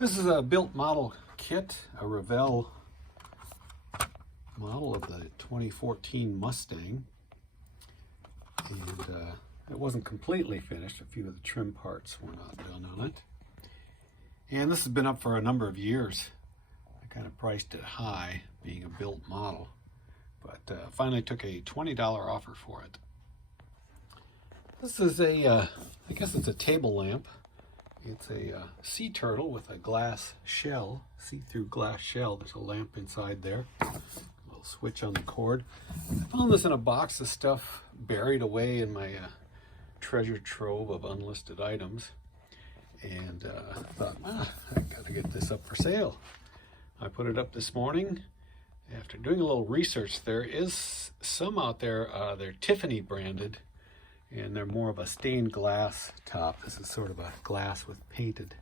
This is a built model kit, a Revell model of the 2014 Mustang. And it wasn't completely finished. A few of the trim parts were not done on it. And this has been up for a number of years. I kind of priced it high, being a built model. But finally took a $20 offer for it. This is a, I guess it's a table lamp. It's a sea turtle with a glass shell, see-through glass shell. There's a lamp inside there. A little switch on the cord. I found this in a box of stuff buried away in my treasure trove of unlisted items. And I thought, I gotta get this up for sale. I put it up this morning. After doing a little research, there is some out there, they're Tiffany branded, and they're more of a stained glass top. This is sort of a glass with painted.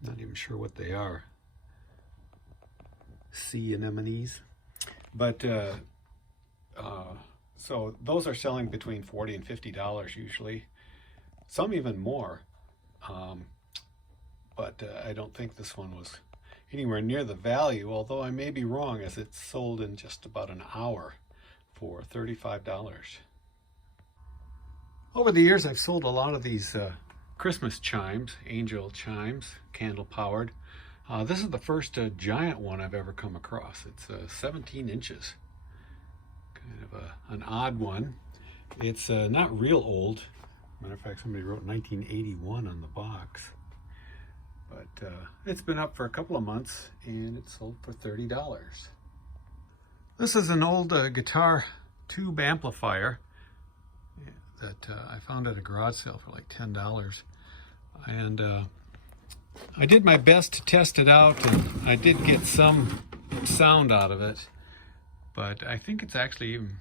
Not even sure what they are. Sea anemones. But, so those are selling between $40 and $50 usually. Some even more. But I don't think this one was anywhere near the value, although I may be wrong, as it's sold in just about an hour for $35. Over the years, I've sold a lot of these Christmas chimes, angel chimes, candle powered. This is the first giant one I've ever come across. It's 17 inches, kind of an odd one. It's not real old. Matter of fact, somebody wrote 1981 on the box. But it's been up for a couple of months and it sold for $30. This is an old guitar tube amplifier that I found at a garage sale for like $10. And I did my best to test it out, and I did get some sound out of it. But I think it's actually even,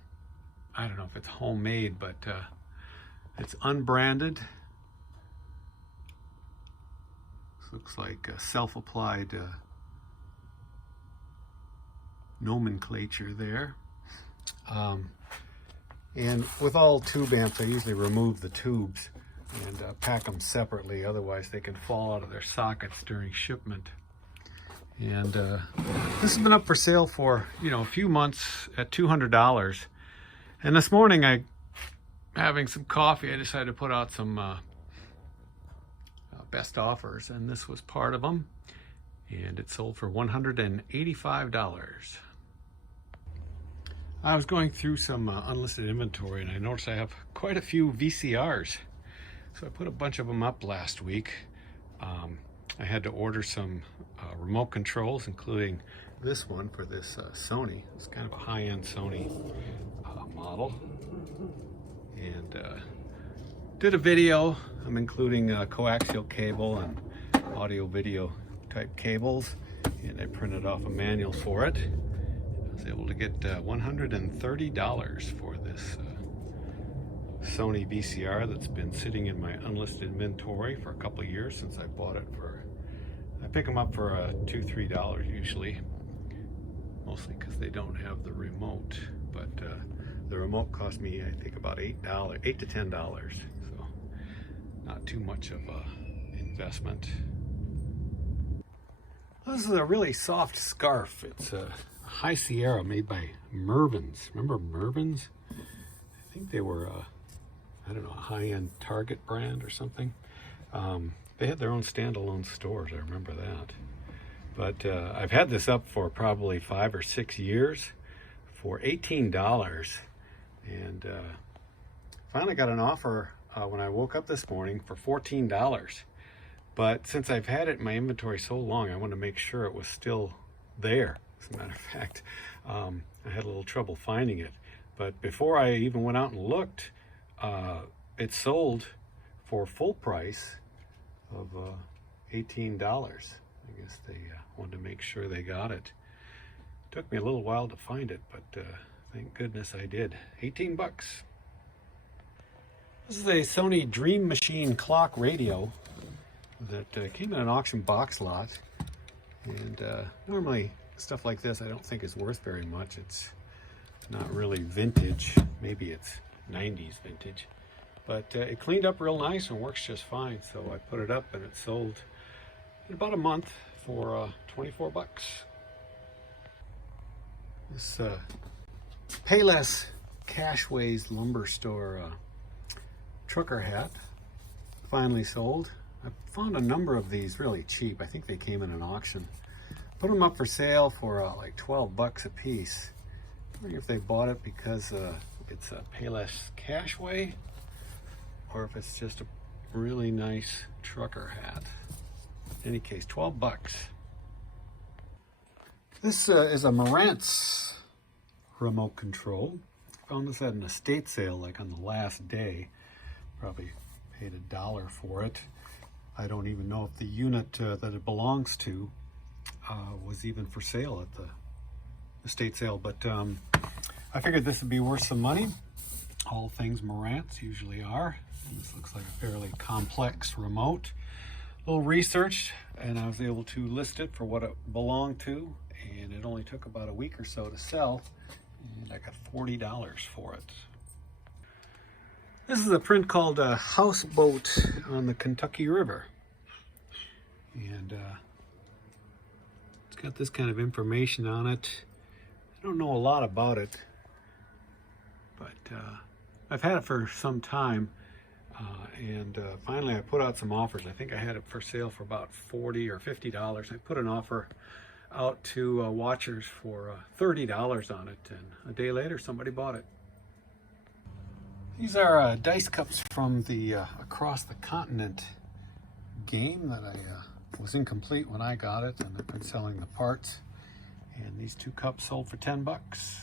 I don't know if it's homemade, but it's unbranded. This looks like self-applied nomenclature there. And with all tube amps, I usually remove the tubes and pack them separately. Otherwise, they can fall out of their sockets during shipment. And this has been up for sale for, a few months at $200. And this morning, having some coffee, I decided to put out some best offers, and this was part of them. And it sold for $185. I was going through some unlisted inventory, and I noticed I have quite a few VCRs. So I put a bunch of them up last week. I had to order some remote controls, including this one for this Sony. It's kind of a high-end Sony model. And did a video. I'm including coaxial cable and audio-video type cables. And I printed off a manual for it. I was able to get $130 for this Sony VCR that's been sitting in my unlisted inventory for a couple of years since I bought it for, I pick them up for $2, $3 usually, mostly because they don't have the remote, but the remote cost me, I think, about $8 to $10, so not too much of a investment. This is a really soft scarf. It's a High Sierra made by Mervyn's. Remember Mervyn's? I think they were, I don't know, a high-end Target brand or something. They had their own standalone stores, I remember that. But I've had this up for probably 5 or 6 years for $18. And finally got an offer when I woke up this morning for $14. But since I've had it in my inventory so long, I wanted to make sure it was still there. As a matter of fact, I had a little trouble finding it. But before I even went out and looked, it sold for full price of $18. I guess they wanted to make sure they got it. Took me a little while to find it, but thank goodness I did. 18 bucks. This is a Sony Dream Machine clock radio that came in an auction box lot. And normally stuff like this I don't think is worth very much. It's not really vintage. Maybe it's 90s vintage. But it cleaned up real nice and works just fine. So I put it up and it sold in about a month for 24 bucks. This Payless Cashways lumber store trucker hat finally sold. I found a number of these really cheap. I think they came in an auction. Put them up for sale for like 12 bucks a piece. I wonder if they bought it because it's a Payless Cashway or if it's just a really nice trucker hat. In any case, 12 bucks. This is a Marantz remote control. Found this at an estate sale like on the last day. Probably paid $1 for it. I don't even know if the unit that it belongs to was even for sale at the estate sale, but I figured this would be worth some money. All things Marantz usually are. And this looks like a fairly complex remote. A little research, and I was able to list it for what it belonged to, and it only took about a week or so to sell, and I got $40 for it. This is a print called Houseboat on the Kentucky River, and it's got this kind of information on it. I don't know a lot about it, but I've had it for some time, and finally I put out some offers. I think I had it for sale for about $40 or $50. I put an offer out to watchers for $30 on it, and a day later somebody bought it. These are dice cups from the Across the Continent game that I was incomplete when I got it, and I've been selling the parts. And these two cups sold for 10 bucks.